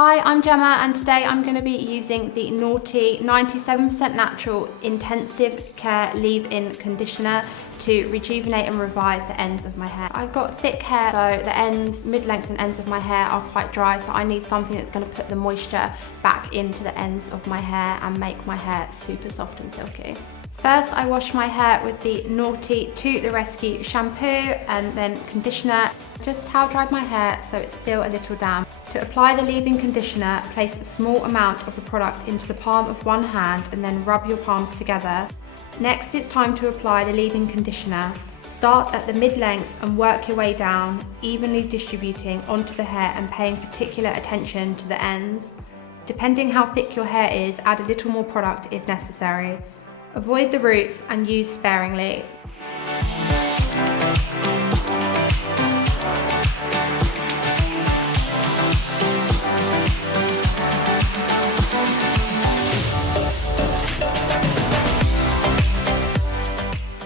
Hi, I'm Gemma and today I'm going to be using the Noughty 97% Natural Intensive Care Leave-In Conditioner to rejuvenate and revive the ends of my hair. I've got thick hair, so the ends, mid-lengths and ends of my hair are quite dry, so I need something that's going to put the moisture back into the ends of my hair and make my hair super soft and silky. First, I wash my hair with the Noughty To The Rescue shampoo and then conditioner. Just towel dried my hair so it's still a little damp. To apply the leave-in conditioner, place a small amount of the product into the palm of one hand and then rub your palms together. Next, it's time to apply the leave-in conditioner. Start at the mid-lengths and work your way down, evenly distributing onto the hair and paying particular attention to the ends. Depending how thick your hair is, add a little more product if necessary. Avoid the roots and use sparingly.